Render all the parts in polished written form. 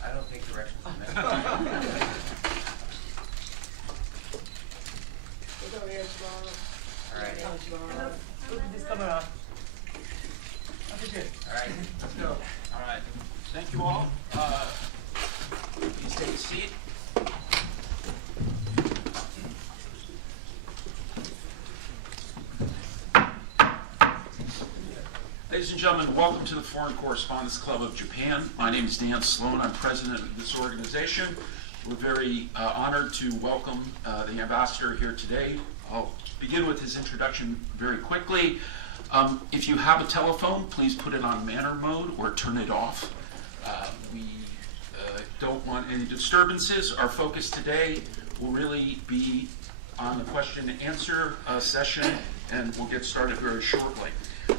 I don't think directions are meant. All right. All right, let's go. All right, thank you all. Please take a seat. Ladies and gentlemen, welcome to the Foreign Correspondents Club of Japan. My name is Dan Sloan. I'm president of this organization. We're very honored to welcome the ambassador here today. I'll begin with his introduction very quickly. If you have a telephone, please put it on manner mode or turn it off. We don't want any disturbances. Our focus today will really be on the question and answer session, and we'll get started very shortly.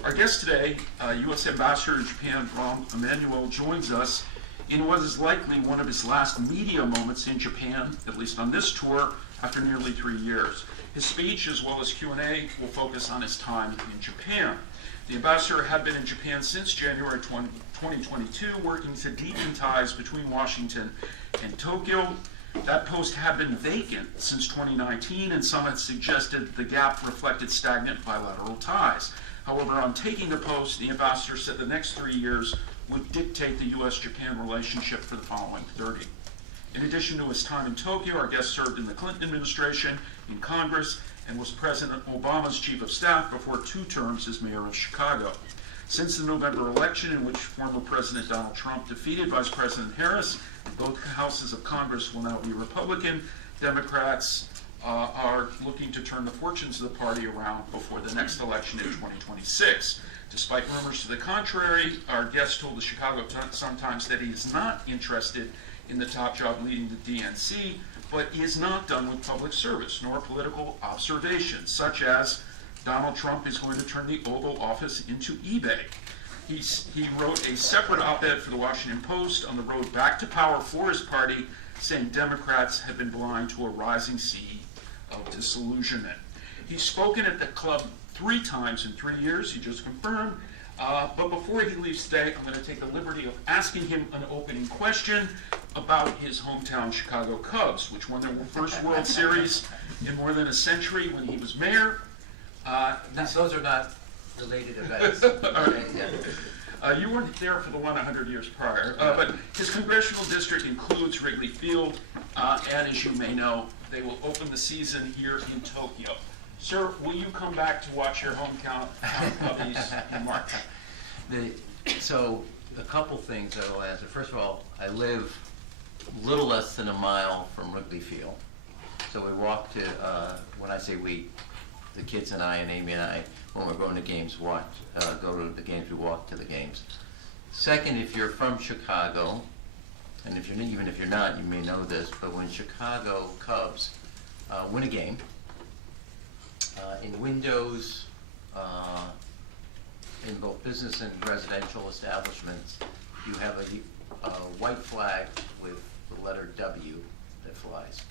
Our guest today, U.S. Ambassador in Japan, Rahm Emanuel, joins us in what is likely one of his last media moments in Japan, at least on this tour, after nearly 3 years. His speech, as well as Q&A, will focus on his time in Japan. The ambassador had been in Japan since January 2022, working to deepen ties between Washington and Tokyo. That post had been vacant since 2019, and some had suggested the gap reflected stagnant bilateral ties. However, on taking the post, the ambassador said the next 3 years would dictate the U.S. Japan relationship for the following 30. In addition to his time in Tokyo, our guest served in the Clinton administration, in Congress, and was President Obama's chief of staff before 2 terms as mayor of Chicago. Since the November election, in which former President Donald Trump defeated Vice President Harris, and both houses of Congress will now be Republican, Democrats are looking to turn the fortunes of the party around before the next election in 2026. Despite rumors to the contrary, our guest told the Chicago Sun-Times that he is not interested in the top job leading the DNC, but he is not done with public service nor political observations, such as Donald Trump is going to turn the Oval Office into eBay. He wrote a separate op-ed for the Washington Post on the road back to power for his party, saying Democrats have been blind to a rising sea of disillusionment. He's spoken at the club 3 times in 3 years, he just confirmed. But before he leaves today, I'm going to take the liberty of asking him an opening question about his hometown Chicago Cubs, which won their first World Series in more than a century when he was mayor. Those are not related events. You weren't there for the one 100 years prior, but his congressional district includes Wrigley Field, and as you may know, they will open the season here in Tokyo. Sir, will you come back to watch your hometown Cubbies in March? So, a couple things I will answer. First of all, I live a little less than a mile from Wrigley Field. So we walk to, when I say we, the kids and I and Amy and I, when we're going to games, go to the games, we walk to the games. Second, if you're from Chicago, and even if you're not, you may know this, but when Chicago Cubs win a game, in windows, in both business and residential establishments, you have a white flag with the letter W that flies.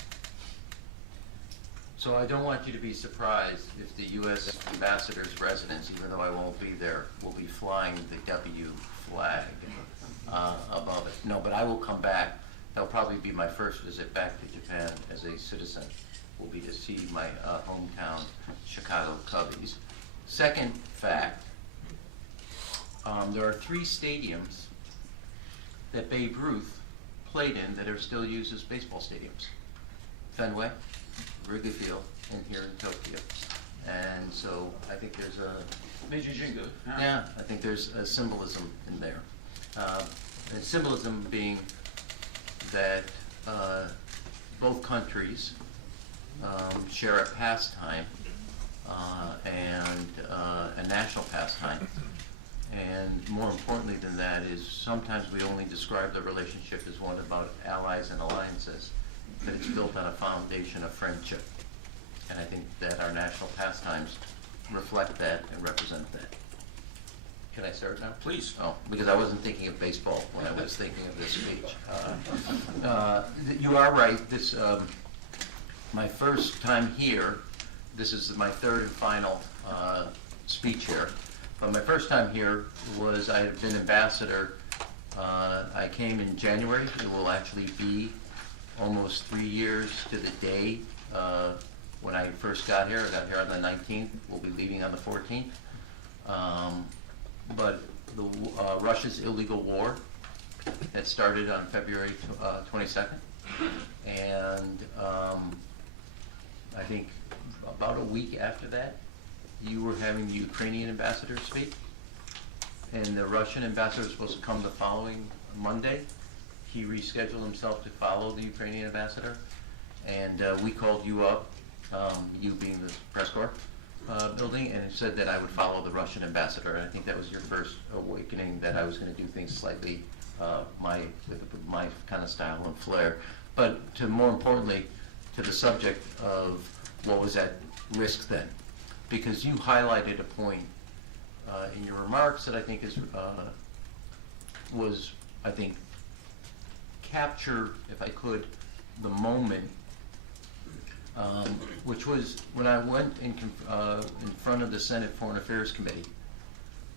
So I don't want you to be surprised if the U.S. ambassador's residence, even though I won't be there, will be flying the W flag above it. No, but I will come back. That'll probably be my first visit back to Japan as a citizen, will be to see my hometown Chicago Cubbies. Second fact, there are 3 stadiums that Babe Ruth played in that are still used as baseball stadiums. Fenway, Wrigley Field and here in Tokyo. And so I think there's a, Meiji Jingu. yeah, I think there's a symbolism in there. And symbolism being that both countries share a pastime and a national pastime. And more importantly than that is sometimes we only describe the relationship as one about allies and alliances, but it's built on a foundation of friendship. And I think that our national pastimes reflect that and represent that. Can I start now? Please. Oh, because I wasn't thinking of baseball when I was thinking of this speech. You are right. This, my first time here, this is my third and final speech here. But my first time here was I had been ambassador. I came in January. It will actually be almost 3 years to the day when I first got here. I got here on the 19th. We'll be leaving on the 14th. But Russia's illegal war had started on February 22nd. And I think about a week after that, you were having the Ukrainian ambassador speak. And the Russian ambassador was supposed to come the following Monday. He rescheduled himself to follow the Ukrainian ambassador. And we called you up, you being the press corps building, and it said that I would follow the Russian ambassador. And I think that was your first awakening that I was going to do things slightly with my kind of style and flair. But to more importantly, to the subject of what was at risk then. Because you highlighted a point in your remarks that I think was capture, if I could, the moment, which was when I went in front of the Senate Foreign Affairs Committee.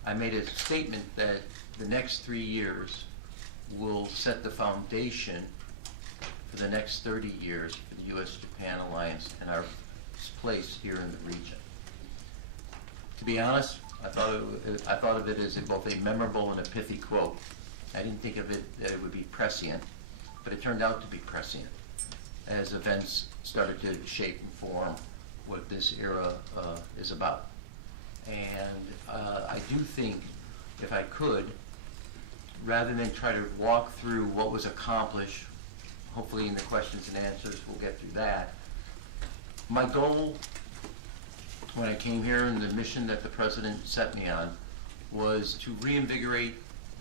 I made a statement that the next 3 years will set the foundation for the next 30 years for the U.S. Japan alliance and our place here in the region. To be honest, I thought of it as both a memorable and a pithy quote. I didn't think of it that it would be prescient, but it turned out to be prescient as events started to shape and form what this era is about. And I do think, if I could, rather than try to walk through what was accomplished, hopefully in the questions and answers we'll get through that. My goal when I came here and the mission that the President set me on was to reinvigorate,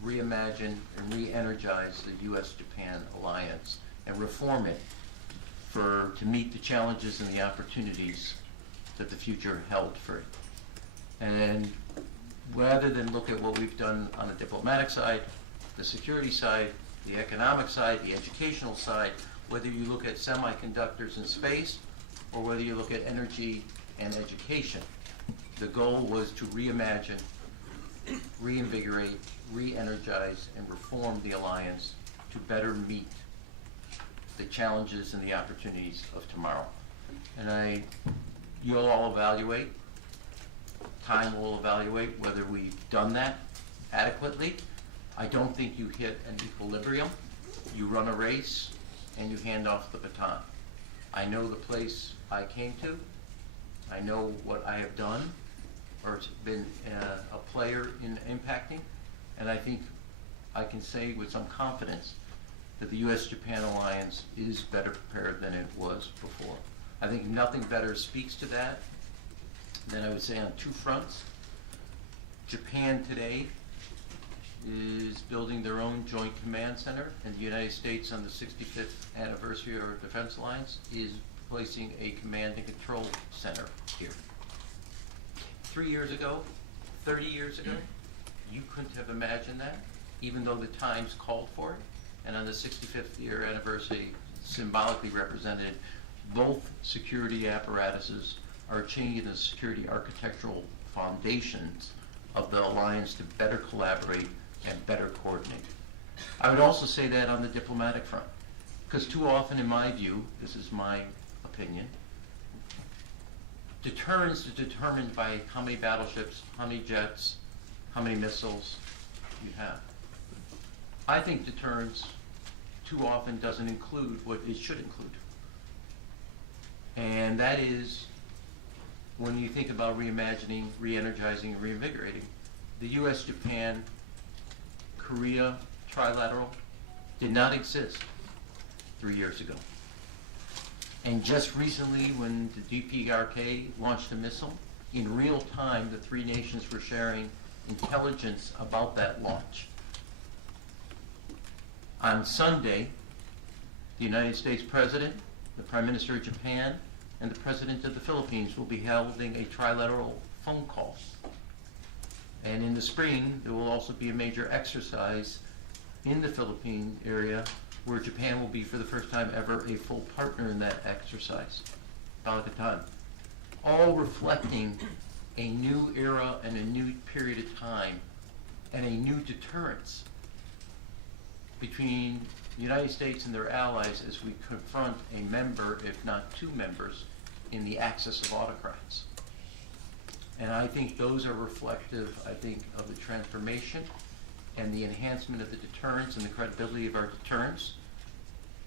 reimagine, and re-energize the U.S. Japan alliance and reform it to meet the challenges and the opportunities that the future held for it. And then rather than look at what we've done on the diplomatic side, the security side, the economic side, the educational side, whether you look at semiconductors and space, or whether you look at energy and education, the goal was to reimagine, reinvigorate, re-energize, and reform the alliance to better meet the challenges and the opportunities of tomorrow. And you'll all evaluate, time will evaluate whether we've done that adequately. I don't think you hit an equilibrium. You run a race and you hand off the baton. I know the place I came to. I know what I have done or been a player in impacting, and I think I can say with some confidence that the U.S.-Japan alliance is better prepared than it was before. I think nothing better speaks to that than I would say on two fronts. Japan today is building their own joint command center, and the United States on the 65th anniversary of our defense alliance is placing a command and control center here. 3 years ago, 30 years ago, you couldn't have imagined that, even though the times called for it. And on the 65th year anniversary, symbolically represented, both security apparatuses are changing the security architectural foundations of the alliance to better collaborate and better coordinate. I would also say that on the diplomatic front, because too often in my view, this is my opinion, deterrence is determined by how many battleships, how many jets, how many missiles you have. I think deterrence too often doesn't include what it should include. And that is, when you think about reimagining, re-energizing, and reinvigorating, the U.S. Japan Korea trilateral did not exist 3 years ago. And just recently, when the DPRK launched a missile, in real time, the three nations were sharing intelligence about that launch. On Sunday, the United States President, the Prime Minister of Japan, and the President of the Philippines will be holding a trilateral phone call. And in the spring, there will also be a major exercise in the Philippine area where Japan will be, for the first time ever, a full partner in that exercise, Bangkok, all reflecting a new era and a new period of time and a new deterrence between the United States and their allies as we confront a member, if not two members, in the axis of autocrats. And I think those are reflective, of the transformation and the enhancement of the deterrence and the credibility of our deterrence,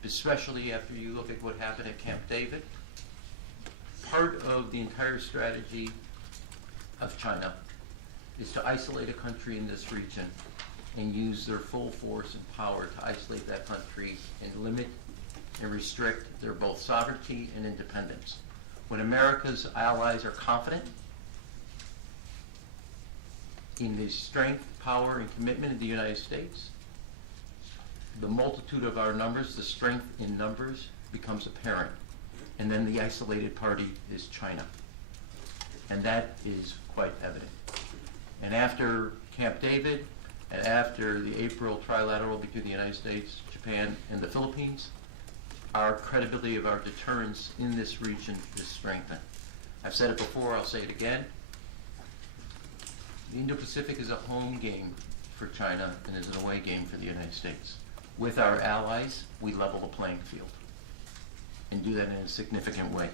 especially after you look at what happened at Camp David. Part of the entire strategy of China is to isolate a country in this region and use their full force and power to isolate that country and limit and restrict their both sovereignty and independence. When America's allies are confident in the strength, power, and commitment of the United States, the multitude of our numbers, the strength in numbers, becomes apparent. And then the isolated party is China. And that is quite evident. And after Camp David, and after the April trilateral between the United States, Japan, and the Philippines, our credibility of our deterrence in this region is strengthened. I've said it before, I'll say it again. The Indo-Pacific is a home game for China and is an away game for the United States. With our allies, we level the playing field and do that in a significant way.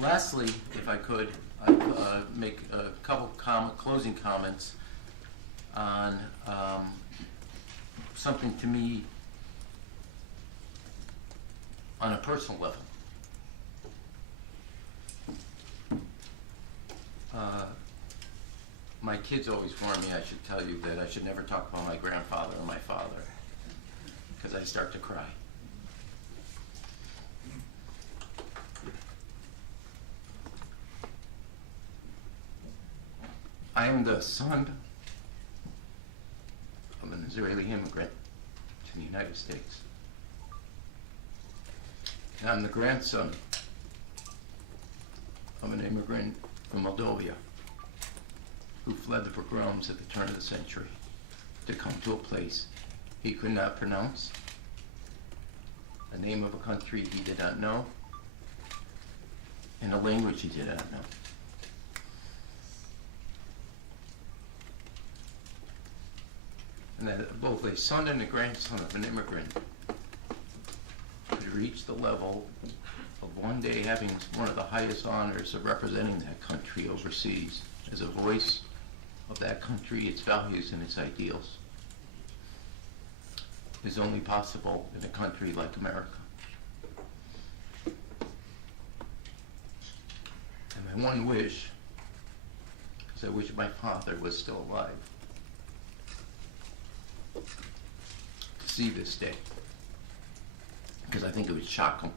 Lastly, if I could, I'd make a couple closing comments on something to me on a personal level. My kids always warn me I should tell you that I should never talk about my grandfather or my father, because I start to cry. I am the son of an Israeli immigrant to the United States. And I'm the grandson of an immigrant from Moldova who fled the pogroms at the turn of the century to come to a place he could not pronounce, the name of a country he did not know, and a language he did not know. And that both a son and a grandson of an immigrant could reach the level of one day having one of the highest honors of representing that country overseas as a voice of that country, its values and its ideals, is only possible in a country like America. And my one wish, because I wish my father was still alive, to see this day, because I think it would shock him.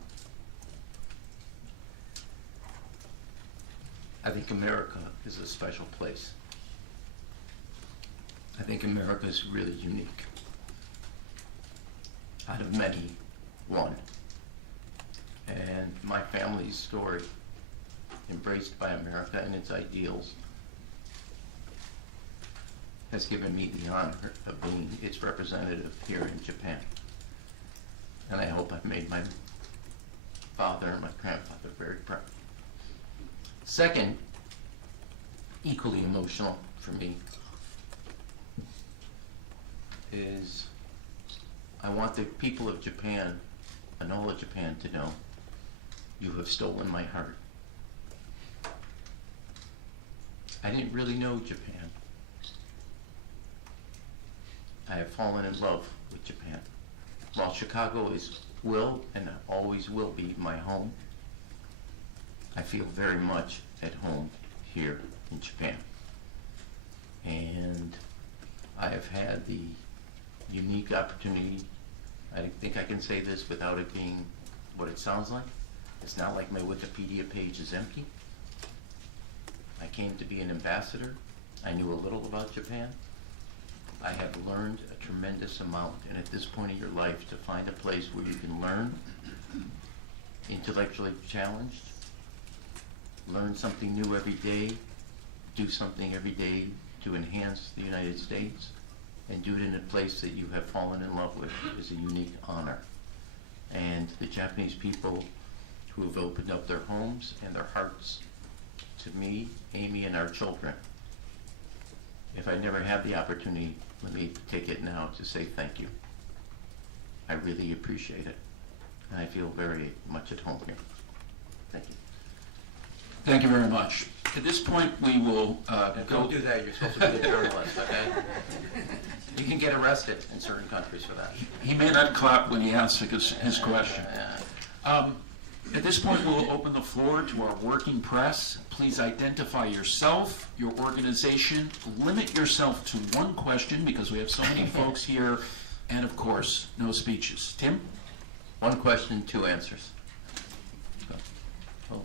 I think America is a special place. I think America is really unique. Out of many, one. And my family's story, embraced by America and its ideals, has given me the honor of being its representative here in Japan. And I hope I've made my father and my grandfather very proud. Second, equally emotional for me, is I want the people of Japan and all of Japan to know you have stolen my heart. I didn't really know Japan. I have fallen in love with Japan. While Chicago will and always will be my home, I feel very much at home here in Japan. And I have had the unique opportunity, I think I can say this without it being what it sounds like. It's not like my Wikipedia page is empty. I came to be an ambassador. I knew a little about Japan. I have learned a tremendous amount, and at this point in your life, to find a place where you can learn, intellectually challenged, learn something new every day, do something every day to enhance the United States, and do it in a place that you have fallen in love with is a unique honor. And the Japanese people who have opened up their homes and their hearts to me, Amy, and our children, if I never had the opportunity, let me take it now to say thank you. I really appreciate it, and I feel very much at home here. Thank you. Thank you very much. At this point, we will Don't do that, you're supposed to be a journalist, okay? You can get arrested in certain countries for that. He may not clap when he asks his question. At this point, we'll open the floor to our working press. Please identify yourself, your organization. Limit yourself to one question because we have so many folks here. And of course, no speeches. Tim? One question, two answers. Oh.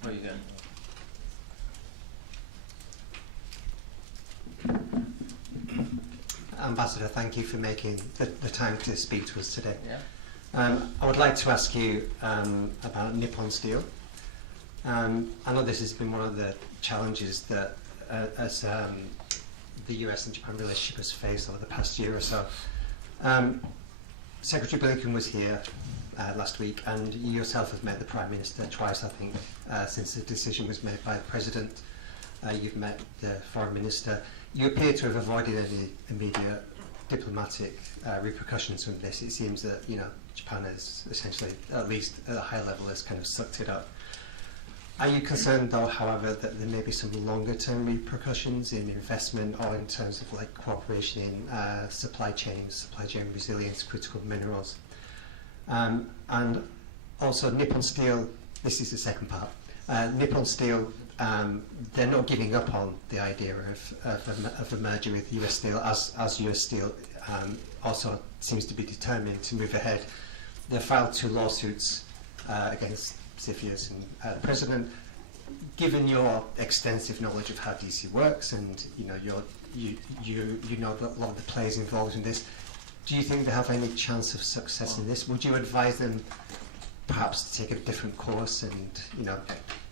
What are you got? Ambassador, thank you for making the time to speak to us today. Yeah. I would like to ask you about Nippon Steel. I know this has been one of the challenges that as the US and Japan relationship has faced over the past year or so. Secretary Blinken was here last week, and you yourself have met the Prime Minister twice, I think, since the decision was made by the President. You've met the Foreign Minister. You appear to have avoided any immediate diplomatic repercussions from this. It seems that Japan has essentially, at least at a high level, has kind of sucked it up. Are you concerned, though, however, that there may be some longer-term repercussions in investment or in terms of like cooperation in supply chain resilience, critical minerals, and also Nippon Steel? This is the second part. Nippon Steel. They're not giving up on the idea of a merger with U.S. Steel, as U.S. Steel also seems to be determined to move ahead. They filed 2 lawsuits against CFIUS and the President. Given your extensive knowledge of how DC works, and you know a lot of the players involved in this, do you think they have any chance of success in this? Would you advise them perhaps to take a different course, and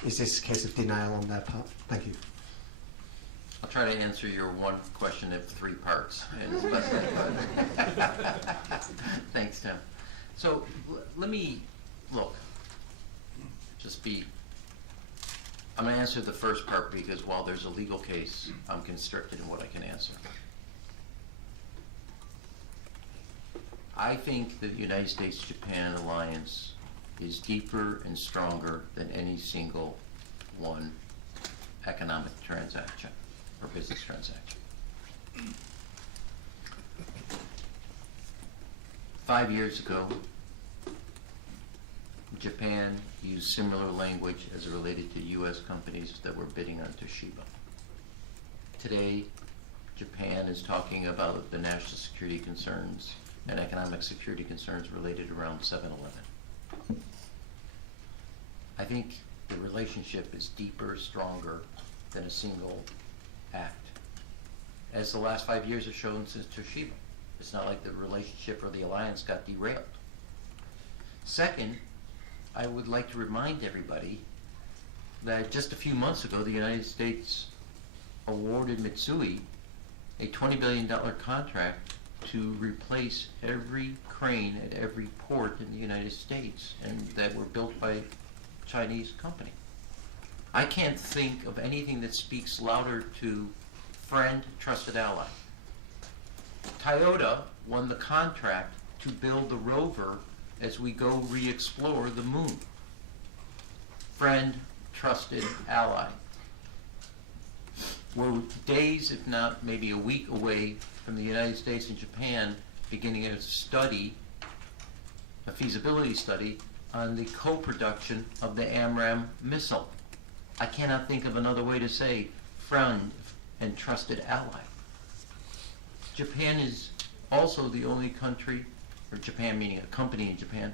is this a case of denial on their part? Thank you. I'll try to answer your one question in 3 parts. Thanks, Tim. So let me look. I'm going to answer the first part because while there's a legal case, I'm constricted in what I can answer. I think that the United States-Japan alliance is deeper and stronger than any single one economic transaction or business transaction. 5 years ago, Japan used similar language as it related to U.S. companies that were bidding on Toshiba. Today, Japan is talking about the national security concerns and economic security concerns related around 7-Eleven. I think the relationship is deeper, stronger than a single act. As the last 5 years have shown since Toshiba. It's not like the relationship or the alliance got derailed. Second, I would like to remind everybody that just a few months ago, the United States awarded Mitsui a $20 billion contract to replace every crane at every port in the United States, and that were built by a Chinese company. I can't think of anything that speaks louder to friend, trusted ally. Toyota won the contract to build the rover as we go re-explore the moon. Friend, trusted ally. We're days, if not maybe a week away from the United States and Japan beginning a study a feasibility study on the co-production of the AMRAAM missile. I cannot think of another way to say friend and trusted ally. Japan is also the only country, or Japan meaning a company in Japan,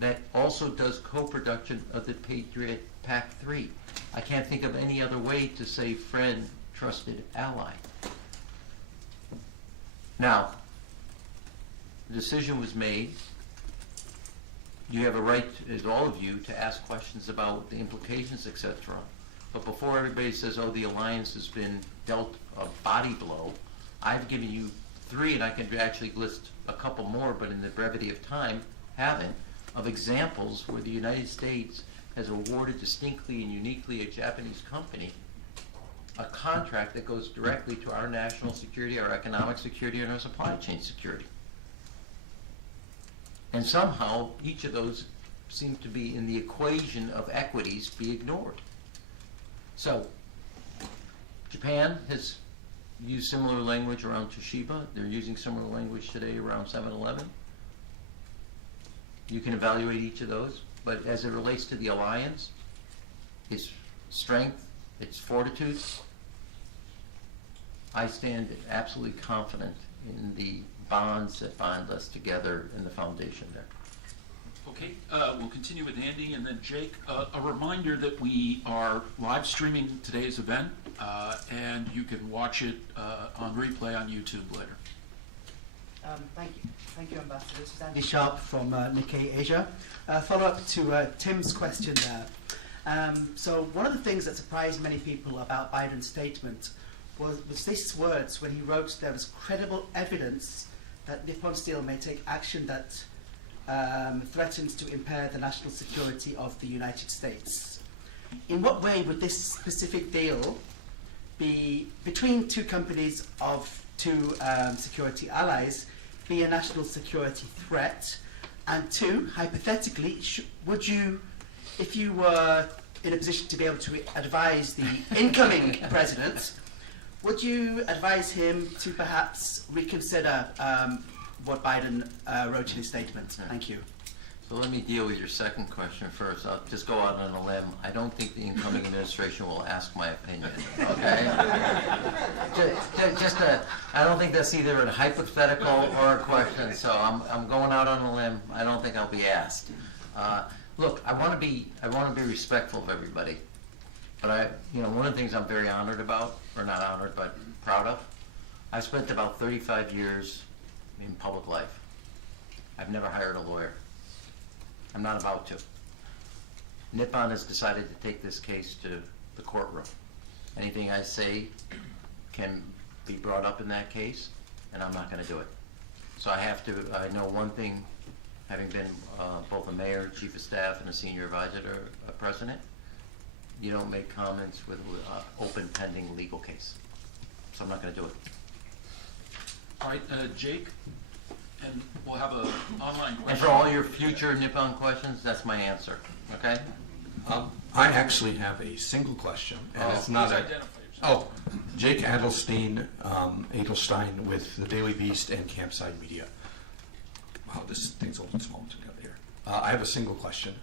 that also does co-production of the Patriot PAC-3. I can't think of any other way to say friend, trusted ally. Now, the decision was made. You have a right, as all of you, to ask questions about the implications, etc. But before everybody says, oh, the alliance has been dealt a body blow, I've given you 3, and I can actually list a couple more, but in the brevity of time, haven't, of examples where the United States has awarded distinctly and uniquely a Japanese company a contract that goes directly to our national security, our economic security, and our supply chain security. And somehow, each of those seem to be in the equation of equities be ignored. So, Japan has used similar language around Toshiba. They're using similar language today around 7-Eleven. You can evaluate each of those, but as it relates to the alliance, its strength, its fortitude, I stand absolutely confident in the bonds that bind us together in the foundation there. Okay, we'll continue with Andy and then Jake. A reminder that we are live streaming today's event, and you can watch it on replay on YouTube later. Thank you. Thank you, Ambassador. This is Andy Sharp from Nikkei Asia. Follow up to Tim's question there. So one of the things that surprised many people about Biden's statement was these words when he wrote there was credible evidence that Nippon Steel may take action that threatens to impair the national security of the United States. In what way would this specific deal be, between two companies of two security allies, be a national security threat? And 2, hypothetically, would you, if you were in a position to be able to advise the incoming president, would you advise him to perhaps reconsider what Biden wrote in his statement? Thank you. So let me deal with your second question first. I'll just go out on a limb. I don't think the incoming administration will ask my opinion, okay? I don't think that's either a hypothetical or a question, so I'm going out on a limb. I don't think I'll be asked. Look, I want to be respectful of everybody, but one of the things I'm very honored about, or not honored, but proud of, I've spent about 35 years in public life. I've never hired a lawyer. I'm not about to. Nippon has decided to take this case to the courtroom. Anything I say can be brought up in that case, and I'm not going to do it. So I know one thing, having been both a mayor, chief of staff, and a senior advisor to a president, you don't make comments with open pending legal case. So I'm not going to do it. All right, Jake, and we'll have an online question. And for all your future Nippon questions, that's my answer, okay? I actually have a single question, and it's not Please a... identify yourself. Oh, Jake Adelstein with the Daily Beast and Campside Media. Wow, this thing's a little small together here. I have a single question.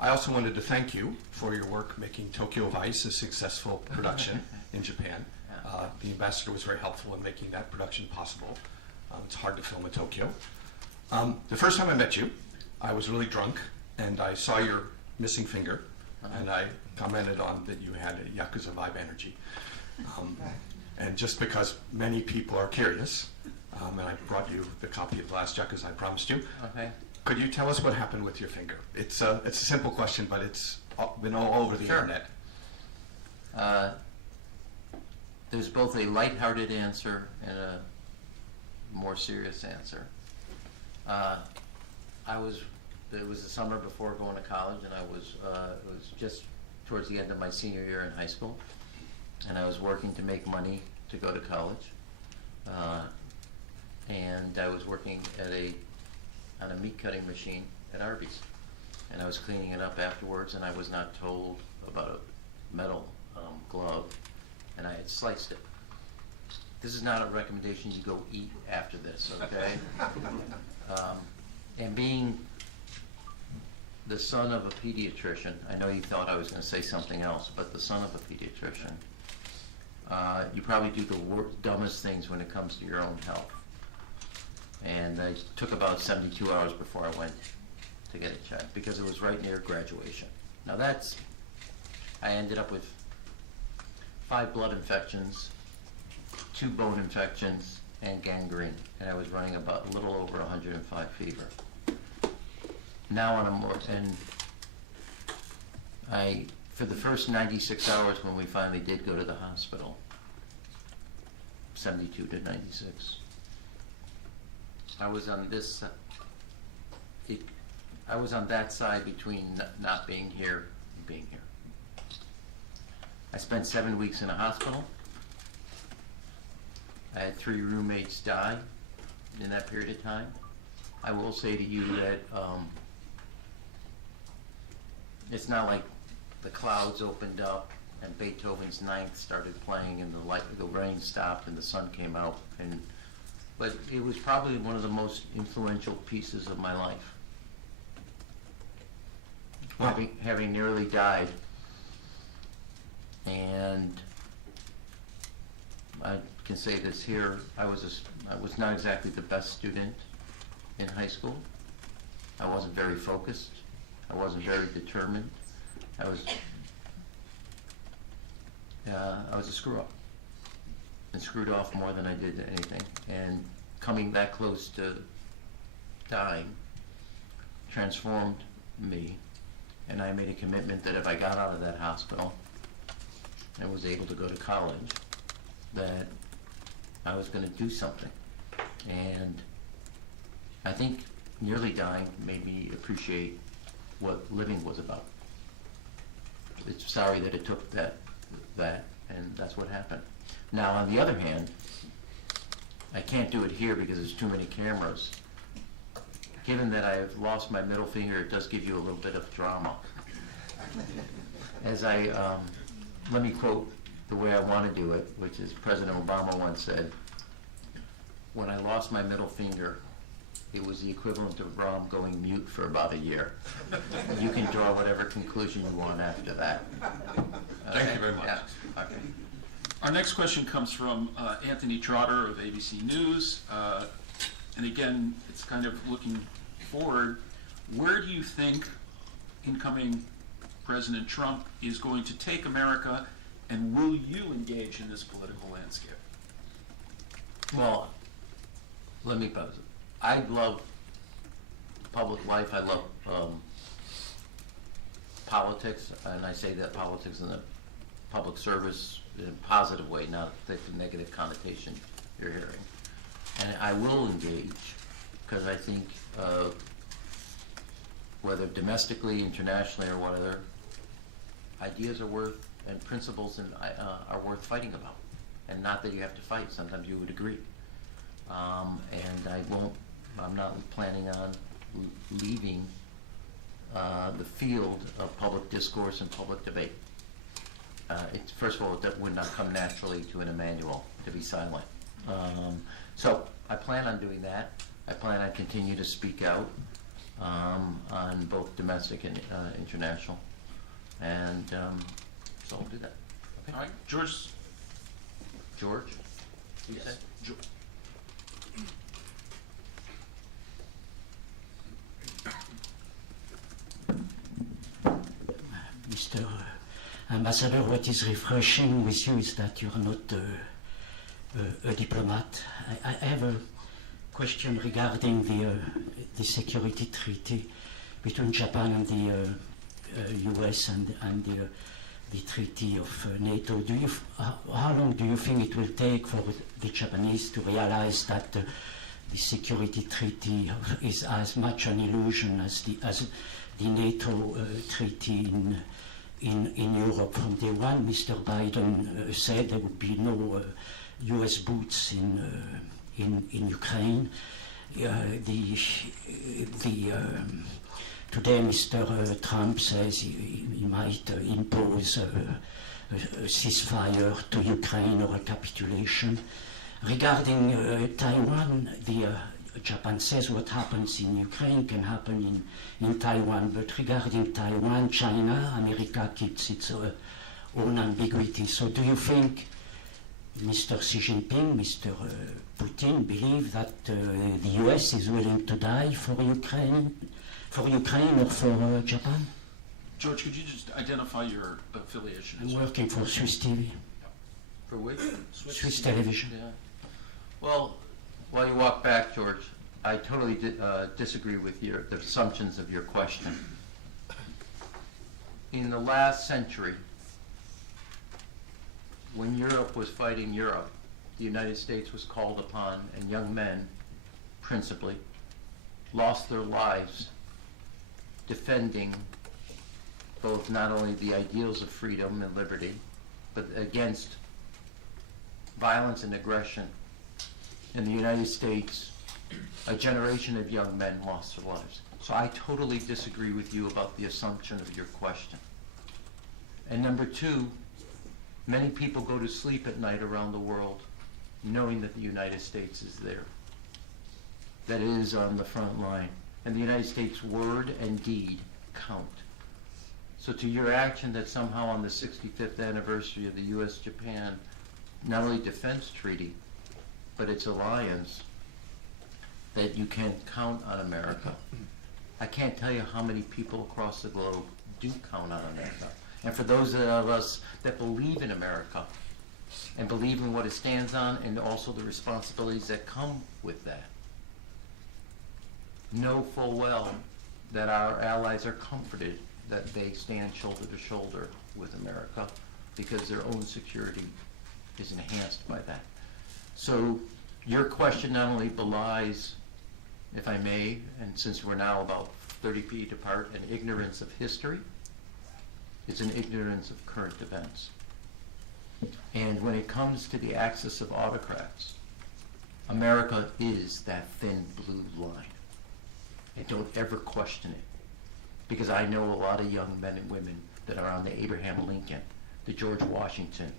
I also wanted to thank you for your work making Tokyo Vice a successful production in Japan. The ambassador was very helpful in making that production possible. It's hard to film in Tokyo. The first time I met you, I was really drunk, and I saw your missing finger, and I commented on that you had a Yakuza vibe energy. And just because many people are curious, and I brought you the copy of the last Yakuza I promised you, Okay. could you tell us what happened with your finger? It's a simple question, but it's been all over the internet. There's both a lighthearted answer and a more serious answer. It was the summer before going to college, and it was just towards the end of my senior year in high school, and I was working to make money to go to college, and I was working on a meat cutting machine at Arby's, and I was cleaning it up afterwards, and I was not told about a metal glove, and I had sliced it. This is not a recommendation you go eat after this, okay? And being the son of a pediatrician, I know you thought I was going to say something else, but the son of a pediatrician, you probably do the dumbest things when it comes to your own health. And I took about 72 hours before I went to get it checked because it was right near graduation. Now I ended up with 5 blood infections, 2 bone infections, and gangrene. And I was running about a little over 105 fever. Now on a more, and for the first 96 hours when we finally did go to the hospital, 72 to 96, I was on this, I was on that side between not being here and being here. I spent 7 weeks in a hospital. I had 3 roommates die in that period of time. I will say to you that it's not like the clouds opened up and Beethoven's Ninth started playing and the rain stopped and the sun came out. But it was probably one of the most influential pieces of my life. Wow. Having nearly died, and I can say this here, I was not exactly the best student in high school. I wasn't very focused. I wasn't very determined. I was a screw up and screwed off more than I did anything. And coming that close to dying transformed me. And I made a commitment that if I got out of that hospital and was able to go to college, that I was going to do something. And I think nearly dying made me appreciate what living was about. It's sorry that it took that, and that's what happened. Now, on the other hand, I can't do it here because there's too many cameras. Given that I've lost my middle finger, it does give you a little bit of drama. Let me quote the way I want to do it, which is President Obama once said, "When I lost my middle finger, it was the equivalent of Rahm going mute for about a year." You can draw whatever conclusion you want after that. Thank you very much. Yeah. Okay. Our next question comes from Anthony Trotter of ABC News. And again, it's kind of looking forward. Where do you think incoming President Trump is going to take America, and will you engage in this political landscape? Well, let me pose it. I love public life. I love politics, and I say that politics in a public service in a positive way, not the negative connotation you're hearing. And I will engage because I think whether domestically, internationally, or whatever, ideas are worth, and principles are worth fighting about. And not that you have to fight. Sometimes you would agree. And I'm not planning on leaving the field of public discourse and public debate. First of all, that would not come naturally to an Emanuel to be silent. So I plan on doing that. I plan on continue to speak out on both domestic and international. And so I'll do that. Okay. All right, George? You Yes. said? Mr. Ambassador, what is refreshing with you is that you're not a diplomat. I have a question regarding the security treaty between Japan and the U.S. and the treaty of NATO. How long do you think it will take for the Japanese to realize that the security treaty is as much an illusion as the NATO treaty in Europe? From day one, Mr. Biden said there would be no U.S. boots in Ukraine. Today, Mr. Trump says he might impose a ceasefire to Ukraine or a capitulation. Regarding Taiwan, Japan says what happens in Ukraine can happen in Taiwan, but regarding Taiwan, China, America keeps its own ambiguity. So do you think Mr. Xi Jinping, Mr. Putin believe that the US is willing to die for Ukraine or for Japan? George, could you just identify your affiliation? I'm working for Swiss TV, For which? Swiss television. Yeah. Well, while you walk back, George, I totally disagree with the assumptions of your question. In the last century, when Europe was fighting Europe, the United States was called upon, and young men, principally, lost their lives defending both not only the ideals of freedom and liberty, but against violence and aggression. In the United States, a generation of young men lost their lives. So I totally disagree with you about the assumption of your question. And number two, many people go to sleep at night around the world knowing that the United States is there, that it is on the front line. And the United States' word and deed count. So to your action that somehow on the 65th anniversary of the U.S. Japan, not only defense treaty, but its alliance, that you can count on America. I can't tell you how many people across the globe do count on America. And for those of us that believe in America and believe in what it stands on and also the responsibilities that come with that, know full well that our allies are comforted that they stand shoulder to shoulder with America because their own security is enhanced by that. So your question not only belies, if I may, and since we're now about 30 feet apart, an ignorance of history, it's an ignorance of current events. And when it comes to the axis of autocrats, America is that thin blue line. And don't ever question it. Because I know a lot of young men and women that are on the Abraham Lincoln, the George Washington,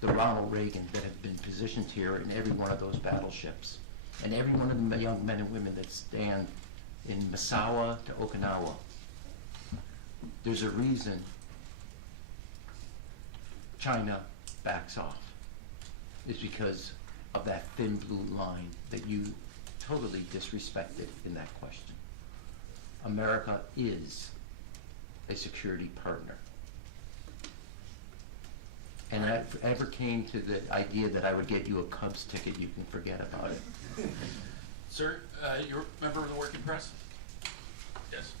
the Ronald Reagan that have been positioned here in every one of those battleships. And every one of the young men and women that stand in Misawa to Okinawa. There's a reason China backs off. It's because of that thin blue line that you totally disrespected in that question. America is a security partner. And I ever came to the idea that I would get you a Cubs ticket, you can forget about it. Sir, you're a member of the working press? Yes.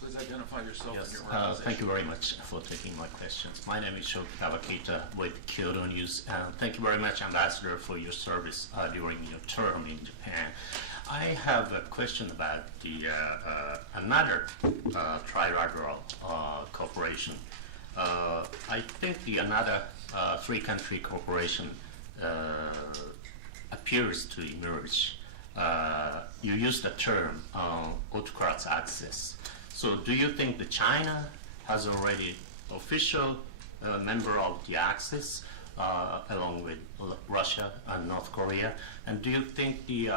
Please identify yourself and Yes, your organization. thank you very much for taking my questions. My name is Ishiba Cabinet with Kyoto News, and thank you very much, Ambassador, for your service during your term in Japan. I have a question about the another trilateral cooperation. I think the another three-country cooperation appears to emerge. You used the term autocrats access. So do you think that China has already official member of the Axis along with Russia and North Korea? And do you think the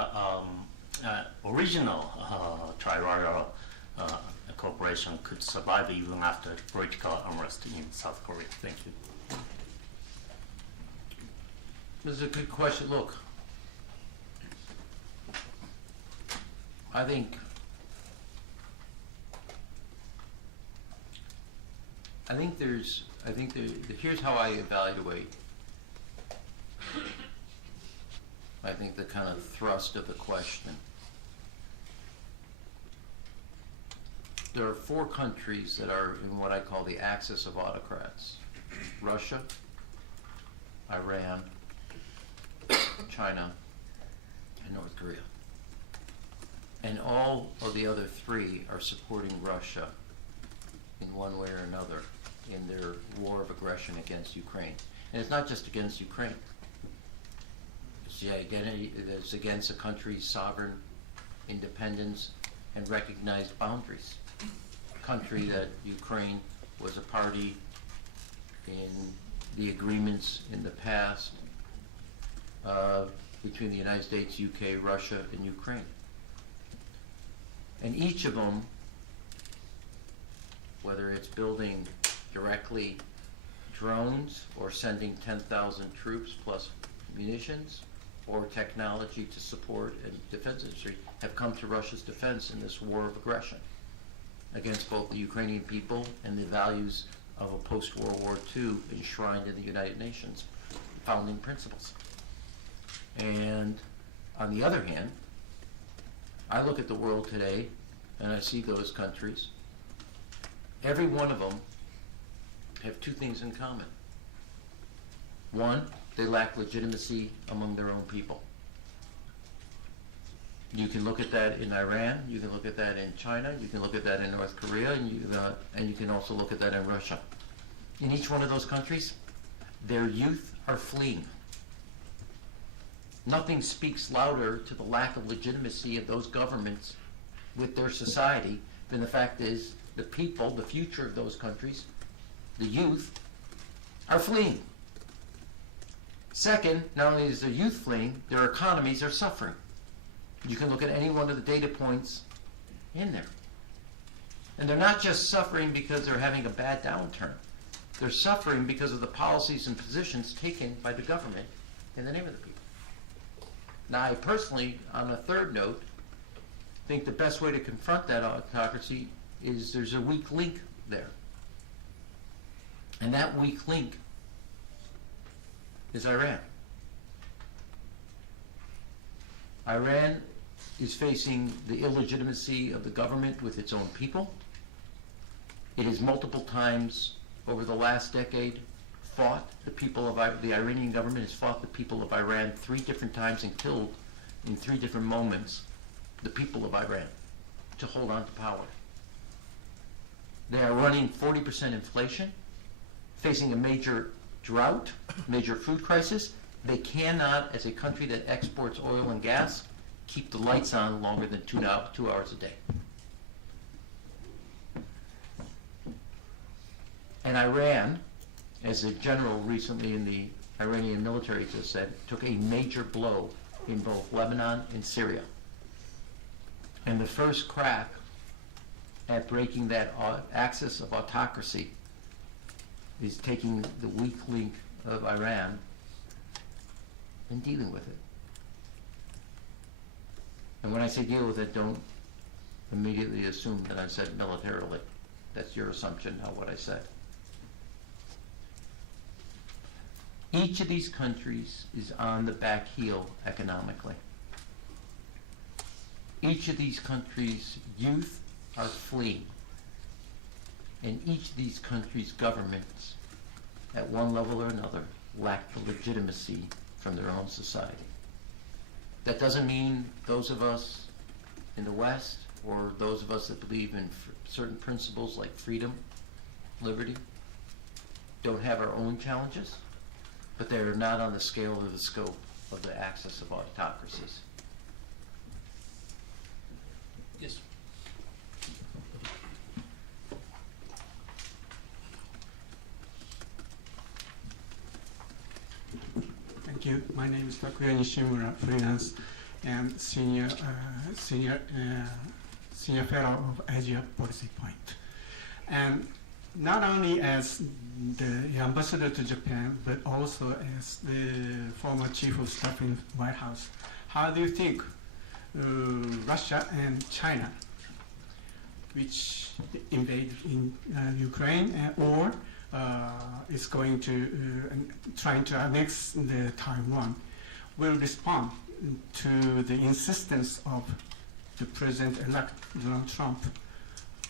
original trilateral cooperation could survive even after political unrest in South Korea? Thank you. This is a good question. Look, I think here's how I evaluate, I think, the kind of thrust of the question. There are four countries that are in what I call the axis of autocrats: Russia, Iran, China, and North Korea. And all of the other three are supporting Russia in one way or another in their war of aggression against Ukraine. And it's not just against Ukraine. It's against a country's sovereign independence and recognized boundaries. A country that Ukraine was a party in the agreements in the past between the United States, UK, Russia, and Ukraine. And each of them, whether it's building directly drones or sending 10,000 troops plus munitions or technology to support a defense industry, have come to Russia's defense in this war of aggression against both the Ukrainian people and the values of a post-World War II enshrined in the United Nations founding principles. And on the other hand, I look at the world today and I see those countries. Every one of them have two things in common. One, they lack legitimacy among their own people. You can look at that in Iran, you can look at that in China, you can look at that in North Korea, and you can also look at that in Russia. In each one of those countries, their youth are fleeing. Nothing speaks louder to the lack of legitimacy of those governments with their society than the fact is the people, the future of those countries, the youth, are fleeing. Second, not only is the youth fleeing, their economies are suffering. You can look at any one of the data points in there. And they're not just suffering because they're having a bad downturn. They're suffering because of the policies and positions taken by the government in the name of the people. Now, I personally, on a third note, think the best way to confront that autocracy is there's a weak link there. And that weak link is Iran. Iran is facing the illegitimacy of the government with its own people. It has multiple times over the last decade fought the people of the Iranian government has fought the people of Iran 3 different times and killed in 3 different moments the people of Iran to hold on to power. They are running 40% inflation, facing a major drought, major food crisis. They cannot, as a country that exports oil and gas, keep the lights on longer than 2 hours a day. And Iran, as a general recently in the Iranian military just said, took a major blow in both Lebanon and Syria. And the first crack at breaking that axis of autocracy is taking the weak link of Iran and dealing with it. And when I say deal with it, don't immediately assume that I said militarily. That's your assumption, not what I said. Each of these countries is on the back heel economically. Each of these countries' youth are fleeing. And each of these countries' governments, at one level or another, lack the legitimacy from their own society. That doesn't mean those of us in the West or those of us that believe in certain principles like freedom, liberty, don't have our own challenges, but they are not on the scale or the scope of the axis of autocracies. Yes. Thank you. My name is Takuya Nishimura, freelance and senior fellow of Asia Policy Point. And not only as the ambassador to Japan, but also as the former chief of staff in White House, how do you think Russia and China, which invaded in Ukraine, or is going to trying to annex the Taiwan, will respond to the insistence of the President-elect Donald Trump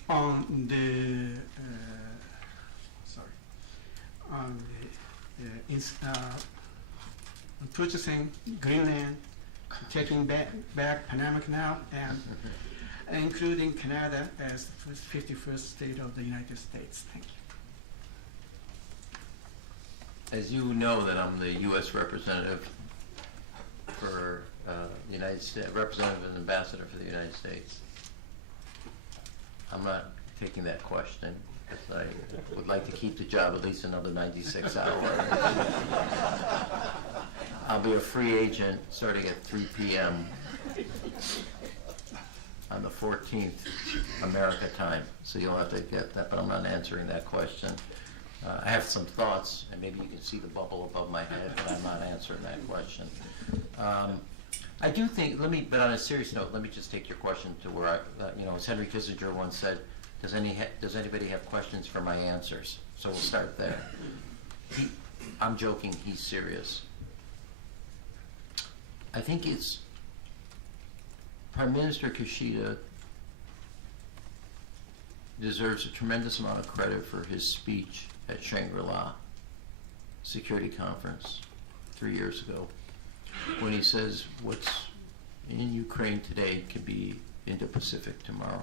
on the purchasing Greenland, taking back Panama Canal, and including Canada as the 51st state of the United States. Thank you. As you know, that I'm the U.S. representative for the United States, representative and ambassador for the United States. I'm not taking that question I would like to keep the job at least another 96 hours. I'll be a free agent starting at 3 p.m. on the 14th, America time. So you'll have to get that, but I'm not answering that question. I have some thoughts, and maybe you can see the bubble above my head, but I'm not answering that question. I do think, but on a serious note, let me just take your question to where as Henry Kissinger once said, does anybody have questions for my answers? So we'll start there. I'm joking, he's serious. I think Prime Minister Kishida deserves a tremendous amount of credit for his speech at Shangri-La Security Conference 3 years ago, when he says what's in Ukraine today can be Indo-Pacific tomorrow.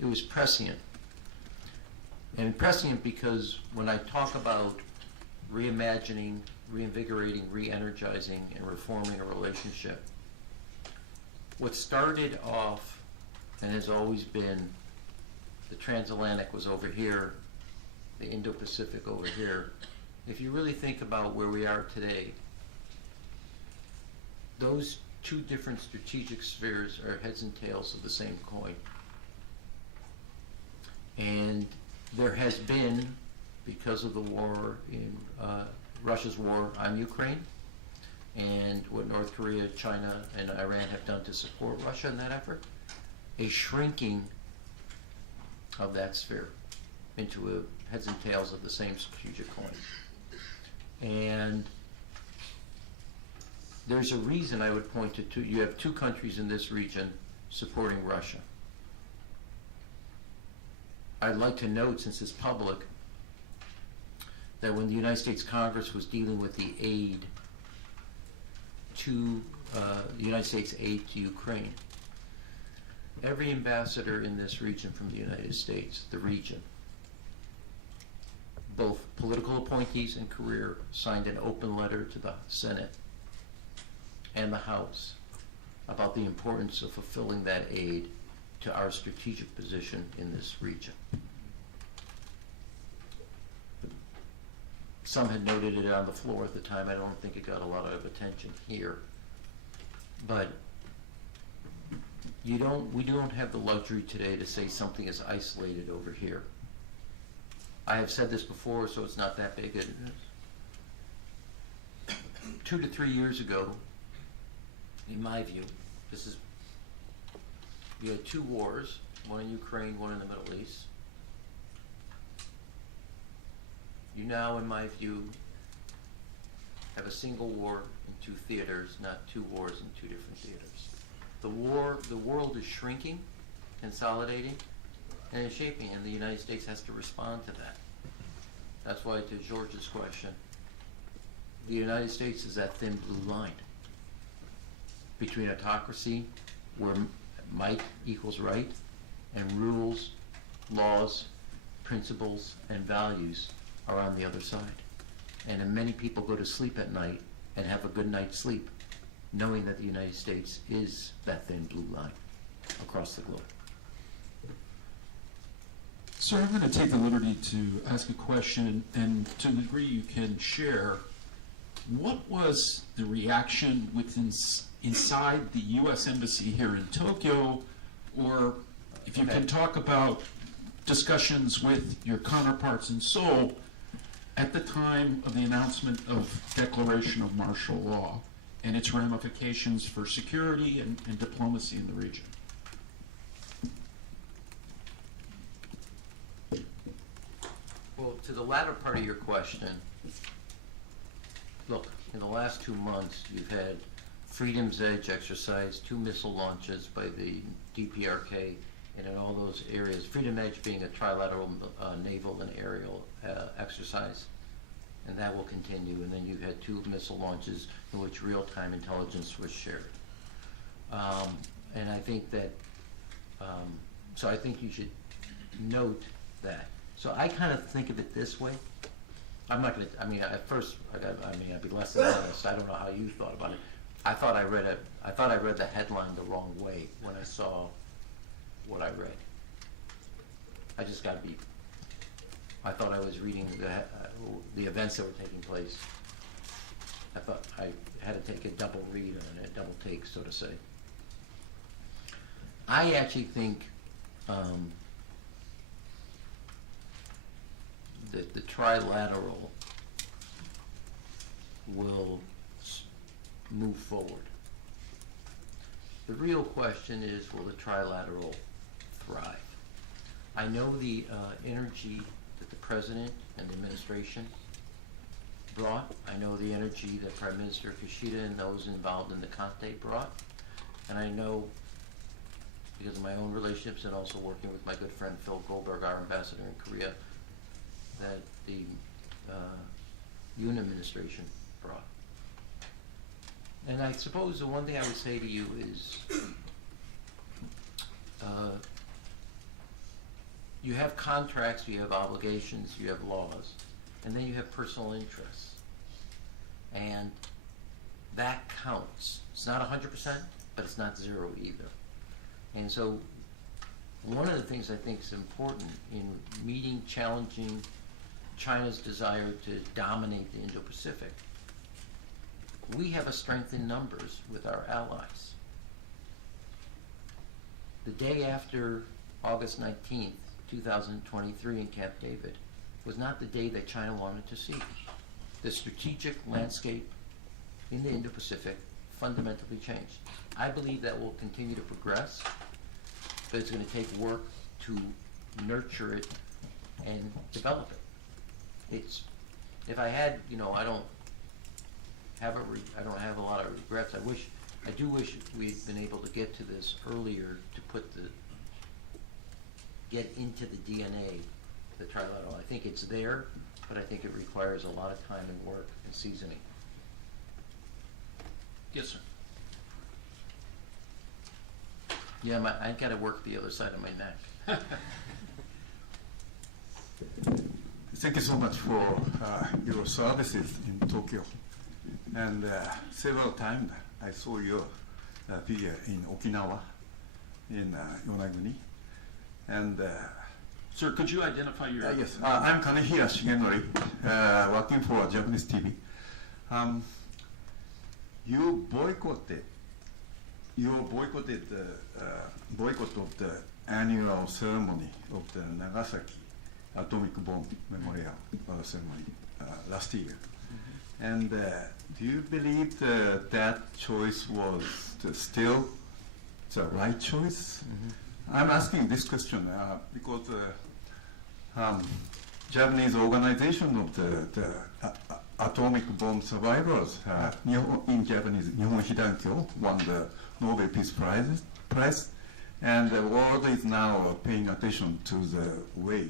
It was prescient. And prescient because when I talk about reimagining, reinvigorating, re-energizing, and reforming a relationship, what started off and has always been the transatlantic was over here, the Indo-Pacific over here. If you really think about where we are today, those two different strategic spheres are heads and tails of the same coin. And there has been, because of the war Russia's war on Ukraine, and what North Korea, China, and Iran have done to support Russia in that effort, a shrinking of that sphere into a heads and tails of the same strategic coin. And there's a reason I would point to you have two countries in this region supporting Russia. I'd like to note, since it's public, that when the United States Congress was dealing with the aid to the United States aid to Ukraine, every ambassador in this region from the United States, the region, both political appointees and career, signed an open letter to the Senate and the House about the importance of fulfilling that aid to our strategic position in this region. Some had noted it on the floor at the time. I don't think it got a lot of attention here. But we don't have the luxury today to say something is isolated over here. I have said this before, so it's not that big. 2 to 3 years ago, in my view, we had two wars, one in Ukraine, one in the Middle East. You now, in my view, have a single war in two theaters, not two wars in two different theaters. The world is shrinking, consolidating, and it's shaping, and the United States has to respond to that. That's why, to George's question, the United States is that thin blue line between autocracy, where might equals right, and rules, laws, principles, and values are on the other side. And many people go to sleep at night and have a good night's sleep, knowing that the United States is that thin blue line across the globe. Sir, I'm going to take the liberty to ask a question, and to the degree you can share, what was the reaction inside the U.S. Embassy here in Tokyo, or if you can talk about discussions with your counterparts in Seoul at the time of the announcement of declaration of martial law and its ramifications for security and diplomacy in the region? Well, to the latter part of your question, look, in the last 2 months, you've had Freedom's Edge exercise, 2 missile launches by the DPRK, and in all those areas, Freedom Edge being a trilateral naval and aerial exercise, and that will continue. And then you've had 2 missile launches in which real-time intelligence was shared. And I think that, so I think you should note that. So I kind of think of it this way. I'm not going to, at first, I'd be less than honest. I don't know how you thought about it. I thought I read the headline the wrong way when I saw what I read. I just got to be I thought I was reading the events that were taking place. I thought I had to take a double read on it, a double take, so to say. I actually think that the trilateral will move forward. The real question is, will the trilateral thrive? I know the energy that the President and the administration brought. I know the energy that Prime Minister Kishida and those involved in the Conte brought. And I know, because of my own relationships and also working with my good friend Phil Goldberg, our ambassador in Korea, that the Yoon administration brought. And I suppose the one thing I would say to you is, you have contracts, you have obligations, you have laws, and then you have personal interests. And that counts. It's not 100%, but it's not zero either. And so one of the things I think is important in meeting, challenging China's desire to dominate the Indo-Pacific, we have a strength in numbers with our allies. The day after August 19th, 2023 in Camp David was not the day that China wanted to see. The strategic landscape in the Indo-Pacific fundamentally changed. I believe that will continue to progress, but it's going to take work to nurture it and develop it. If I had, I don't have a lot of regrets. I do wish we'd been able to get to this earlier, to get into the DNA, the trilateral. I think it's there, but I think it requires a lot of time and work and seasoning. Yes, sir. Yeah, I got to work the other side of my neck. Thank you so much for your services in Tokyo. And several times I saw your figure in Okinawa, in Yonaguni. And Sir, could you identify your... yes, I'm Kanehira Shigenori, working for Japanese TV. You boycotted the boycott of the annual ceremony of the Nagasaki atomic bomb memorial ceremony last year. And do you believe that choice was still the right choice? I'm asking this question because Japanese organization of the atomic bomb survivors, in Japanese, Nihon Hidankyo, won the Nobel Peace Prize, and the world is now paying attention to the way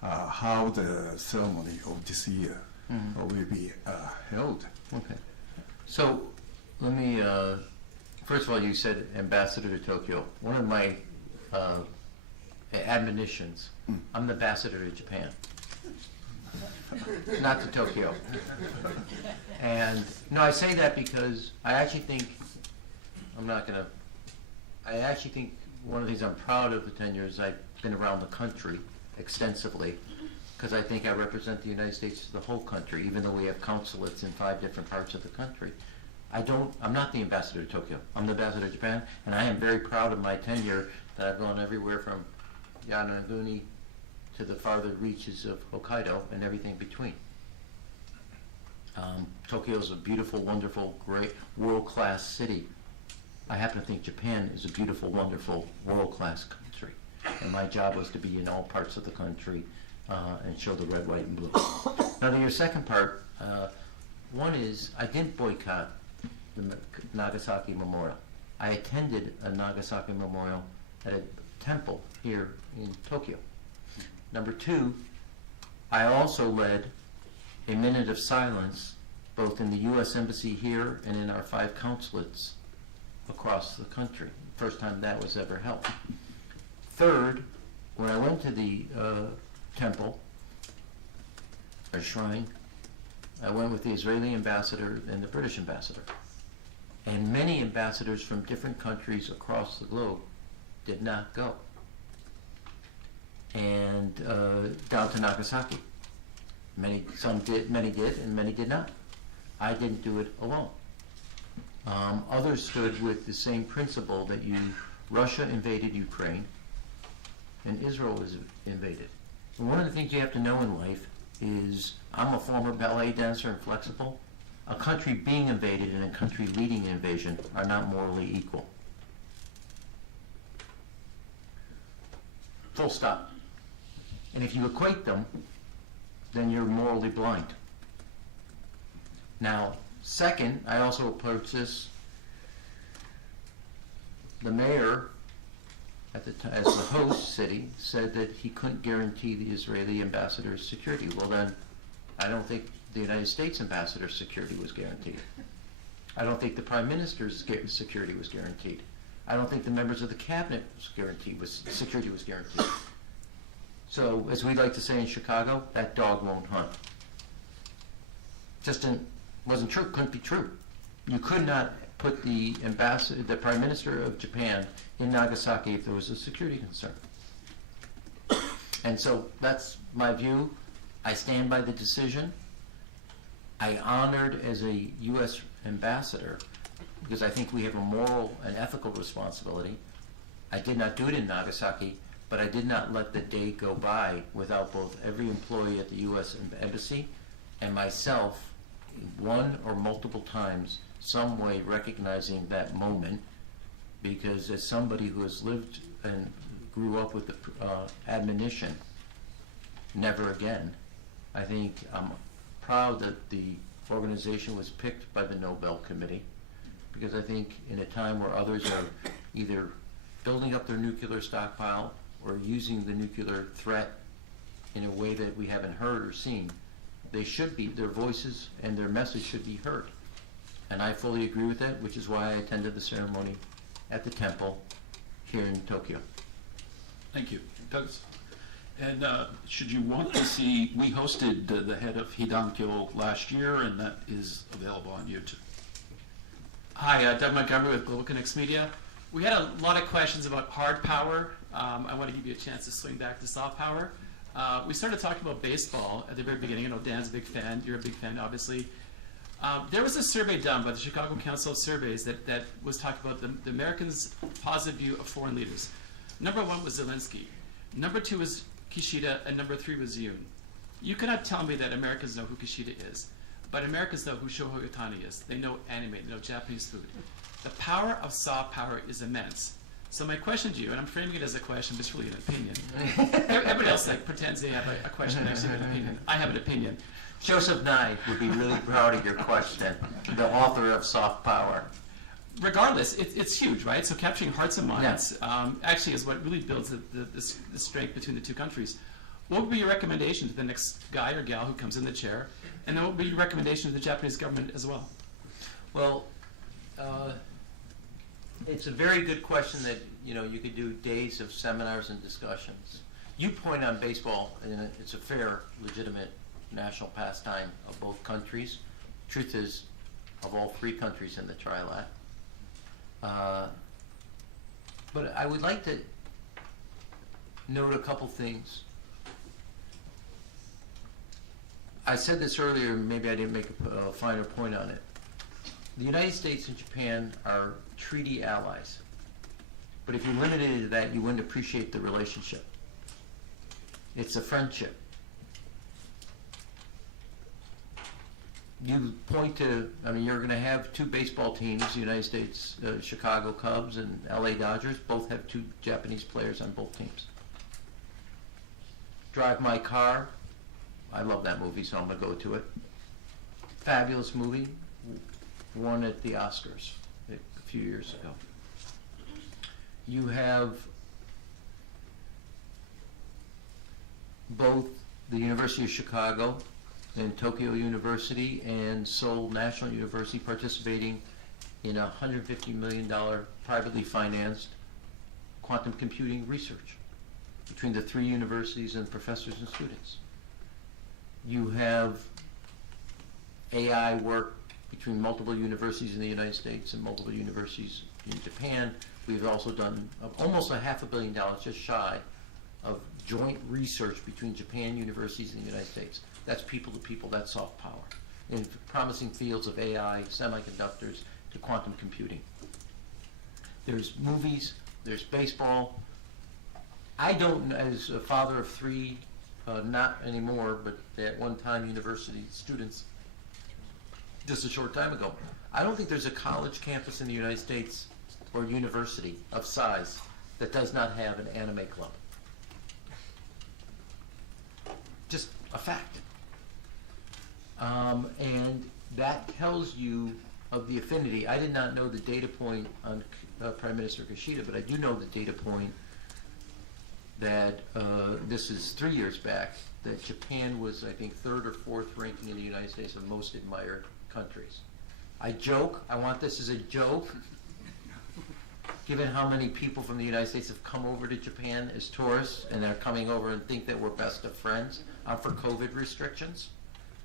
how the ceremony of this year will be held. Okay. So let me, first of all, you said ambassador to Tokyo. One of my admonitions, I'm the ambassador to Japan, not to Tokyo. And no, I say that because I actually think, I actually think one of the things I'm proud of the 10 years I've been around the country extensively, because I think I represent the United States to the whole country, even though we have consulates in 5 different parts of the country. I'm not the ambassador to Tokyo. I'm the ambassador to Japan, and I am very proud of my tenure that I've gone everywhere from Yonaguni to the farther reaches of Hokkaido and everything between. Tokyo is a beautiful, wonderful, great, world-class city. I happen to think Japan is a beautiful, wonderful, world-class country. And my job was to be in all parts of the country and show the red, white, and blue. Now to your second part, one is I didn't boycott the Nagasaki Memorial. I attended a Nagasaki Memorial at a temple here in Tokyo. Number 2, I also led a minute of silence both in the U.S. Embassy here and in our 5 consulates across the country. First time that was ever held. Third, when I went to the temple, or shrine, I went with the Israeli ambassador and the British ambassador. And many ambassadors from different countries across the globe did not go. and down to Nagasaki. Some did, many did, and many did not. I didn't do it alone. Others stood with the same principle that Russia invaded Ukraine and Israel was invaded. And one of the things you have to know in life is, I'm a former ballet dancer and flexible. A country being invaded and a country leading an invasion are not morally equal. Full stop. And if you equate them, then you're morally blind. Now, second, I also approached this. The mayor, at the as the host city, said that he couldn't guarantee the Israeli ambassador's security. Well, then, I don't think the United States ambassador's security was guaranteed. I don't think the prime minister's security was guaranteed. I don't think the members of the cabinet security was guaranteed. So, as we like to say in Chicago, that dog won't hunt. Just wasn't true, couldn't be true. You could not put the prime minister of Japan in Nagasaki if there was a security concern. And so that's my view. I stand by the decision. I honored as a U.S. ambassador because I think we have a moral and ethical responsibility. I did not do it in Nagasaki, but I did not let the day go by without both every employee at the U.S. Embassy and myself, one or multiple times, some way recognizing that moment, because as somebody who has lived and grew up with the admonition, never again, I think I'm proud that the organization was picked by the Nobel Committee, because I think in a time where others are either building up their nuclear stockpile or using the nuclear threat in a way that we haven't heard or seen, their voices and their message should be heard. And I fully agree with that, which is why I attended the ceremony at the temple here in Tokyo. Thank you. Douglas? And should you want to see, we hosted the head of Hidankyo last year, and that is available on YouTube. Hi, Doug Montgomery with Global Connects Media. We had a lot of questions about hard power. I want to give you a chance to swing back to soft power. We started talking about baseball at the very beginning. I know Dan's a big fan. You're a big fan, obviously. There was a survey done by the Chicago Council of Surveys that was talking about the Americans' positive view of foreign leaders. Number 1 was Zelensky. Number 2 was Kishida, and number 3 was Yoon. You cannot tell me that Americans know who Kishida is, but Americans know who Shohei Ohtani is. They know anime, they know Japanese food. The power of soft power is immense. So my question to you, and I'm framing it as a question, but it's really an opinion. Everybody else pretends they have a question and actually have an opinion. I have an opinion. Joseph Nye would be really proud of your question, the author of Soft Power. Regardless, it's huge, right? So capturing hearts and minds actually is what really builds the strength between the two countries. What would be your recommendation to the next guy or gal who comes in the chair? And then what would be your recommendation to the Japanese government as well? Well, it's a very good question that you could do days of seminars and discussions. You point on baseball, and it's a fair, legitimate national pastime of both countries. Truth is, of all 3 countries in the trilat. But I would like to note a couple things. I said this earlier, maybe I didn't make a finer point on it. The United States and Japan are treaty allies. But if you limited it to that, you wouldn't appreciate the relationship. It's a friendship. You point to, you're going to have 2 baseball teams, the United States, Chicago Cubs and LA Dodgers, both have 2 Japanese players on both teams. Drive My Car, I love that movie, so I'm going to go to it. Fabulous movie, won at the Oscars a few years ago. You have both the University of Chicago and Tokyo University and Seoul National University participating in a $150 million privately financed quantum computing research between the 3 universities and professors and students. You have AI work between multiple universities in the United States and multiple universities in Japan. We've also done almost $500 million, just shy, of joint research between Japan universities and the United States. That's people to people, that's soft power. In promising fields of AI, semiconductors, to quantum computing. There's movies, there's baseball. I don't, as a father of three, not anymore, but at one time university students, just a short time ago, I don't think there's a college campus in the United States or university of size that does not have an anime club. Just a fact. And that tells you of the affinity. I did not know the data point on Prime Minister Kishida, but I do know the data point that this is 3 years back, that Japan was, I think, third or fourth ranking in the United States of most admired countries. I joke, I want this as a joke, given how many people from the United States have come over to Japan as tourists, and they're coming over and think that we're best of friends. I'm for COVID restrictions,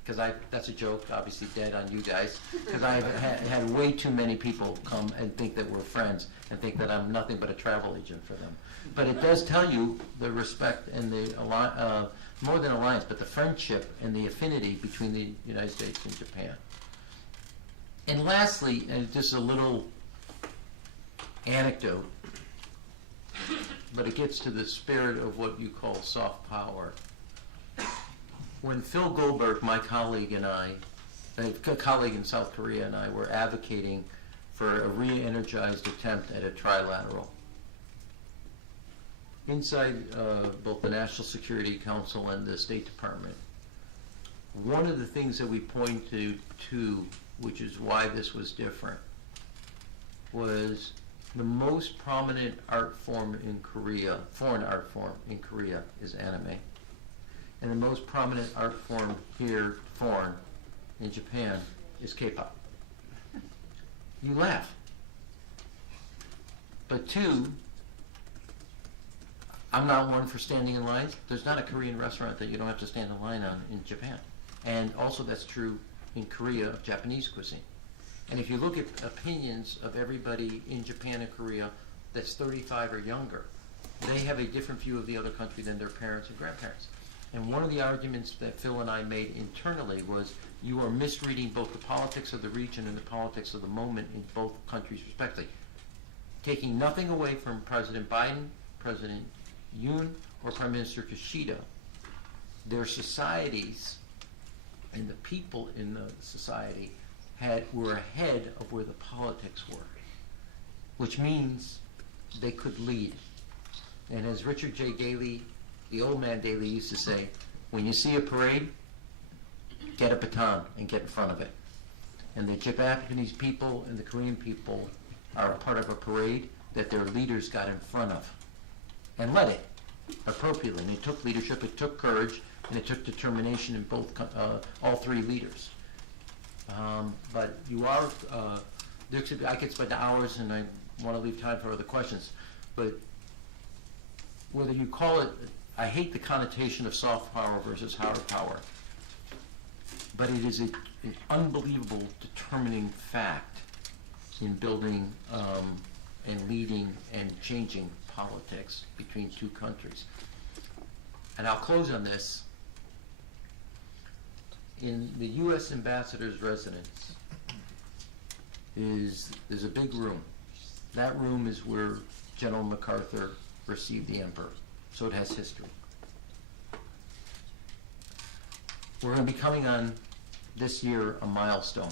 because that's a joke, obviously dead on you guys, because I've had way too many people come and think that we're friends, and think that I'm nothing but a travel agent for them. But it does tell you the respect and the, more than alliance, but the friendship and the affinity between the United States and Japan. And lastly, and just a little anecdote, but it gets to the spirit of what you call soft power. When Phil Goldberg, my colleague, and I, a colleague in South Korea, and I were advocating for a re-energized attempt at a trilateral, inside both the National Security Council and the State Department, one of the things that we pointed to, which is why this was different, was the most prominent art form in Korea, foreign art form in Korea, is anime. And the most prominent art form here, foreign, in Japan, is K-pop. You laugh. But two, I'm not one for standing in lines. There's not a Korean restaurant that you don't have to stand in line on in Japan. And also that's true in Korea of Japanese cuisine. And if you look at opinions of everybody in Japan and Korea that's 35 or younger, they have a different view of the other country than their parents and grandparents. And one of the arguments that Phil and I made internally was you are misreading both the politics of the region and the politics of the moment in both countries respectively. Taking nothing away from President Biden, President Yoon, or Prime Minister Kishida, their societies and the people in the society were ahead of where the politics were, which means they could lead. And as Richard J. Daley, the old man Daley, used to say, when you see a parade, get a baton and get in front of it. And the Japanese people and the Korean people are a part of a parade that their leaders got in front of and led it appropriately. And it took leadership, it took courage, and it took determination in both, all three leaders. But you are, I could spend hours, and I want to leave time for other questions, but whether you call it, I hate the connotation of soft power versus hard power, but it is an unbelievable determining fact in building and leading and changing politics between two countries. And I'll close on this. In the U.S. ambassador's residence there's a big room. That room is where General MacArthur received the emperor, so it has history. We're going to be coming on this year a milestone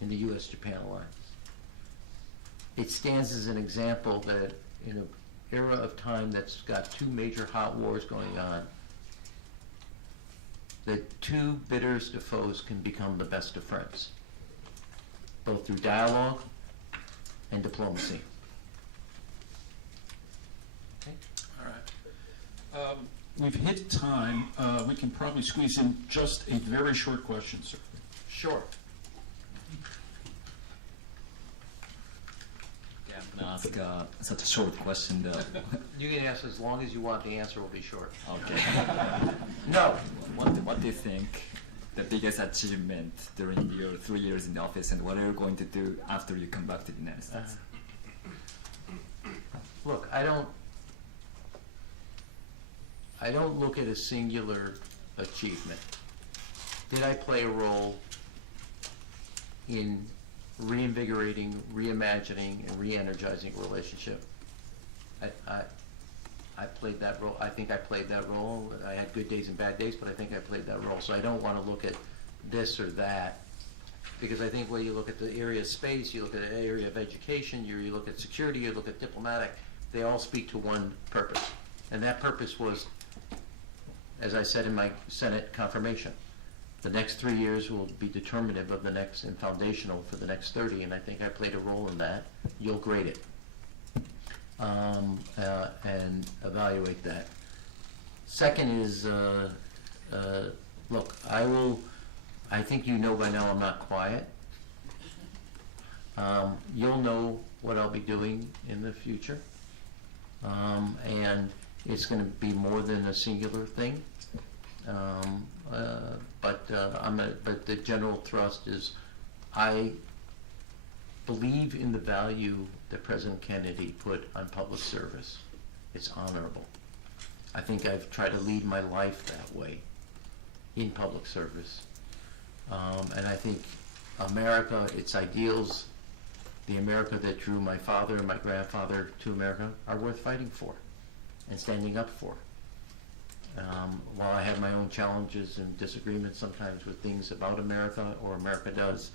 in the U.S. Japan alliance. It stands as an example that in an era of time that's got two major hot wars going on, that two bitterest of foes can become the best of friends, both through dialogue and diplomacy. Okay. All right. We've hit time. We can probably squeeze in just a very short question, sir. Sure. Yeah, I'm going to ask such a short question though. You can ask as long as you want. The answer will be short. Okay. No. What do you think the biggest achievement during your 3 years in the office, and what are you going to do after you come back to the United States? Look, I don't. I don't look at a singular achievement. Did I play a role in reinvigorating, reimagining, and re-energizing a relationship? I played that role. I think I played that role. I had good days and bad days, but I think I played that role. So I don't want to look at this or that, because I think when you look at the area of space, you look at the area of education, you look at security, you look at diplomatic, they all speak to one purpose. And that purpose was, as I said in my Senate confirmation, the next 3 years will be determinative of the next and foundational for the next 30, and I think I played a role in that. You'll grade it and evaluate that. Second is, look, I think you know by now I'm not quiet. You'll know what I'll be doing in the future. And it's going to be more than a singular thing. But the general thrust is, I believe in the value that President Kennedy put on public service. It's honorable. I think I've tried to lead my life that way, in public service. And I think America, its ideals, the America that drew my father and my grandfather to America, are worth fighting for and standing up for. While I have my own challenges and disagreements sometimes with things about America or America does,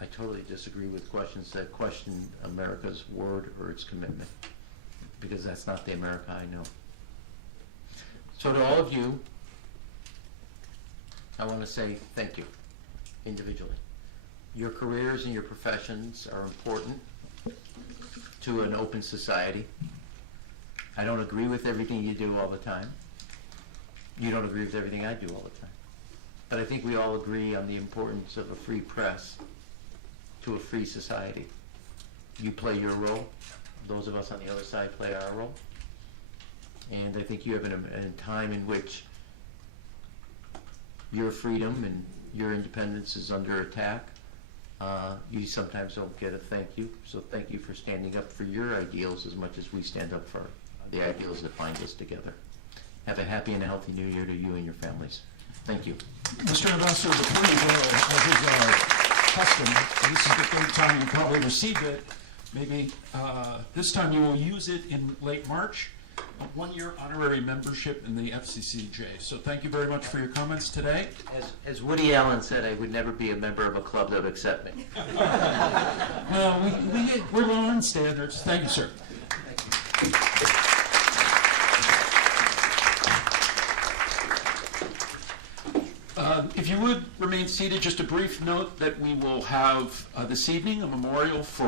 I totally disagree with questions that question America's word or its commitment, because that's not the America I know. So to all of you, I want to say thank you, individually. Your careers and your professions are important to an open society. I don't agree with everything you do all the time. You don't agree with everything I do all the time. But I think we all agree on the importance of a free press to a free society. You play your role. Those of us on the other side play our role. And I think you have a time in which your freedom and your independence is under attack. You sometimes don't get a thank you. So thank you for standing up for your ideals as much as we stand up for the ideals that bind us together. Have a happy and a healthy new year to you and your families. Thank you. Mr. Ambassador, before you go, as is custom, and this is the third time you probably received it, maybe this time you will use it in late March, a one-year honorary membership in the FCCJ. So thank you very much for your comments today. As Woody Allen said, I would never be a member of a club that would accept me. Well, we're low on standards. Thank you, sir. If you would remain seated, just a brief note that we will have this evening a memorial for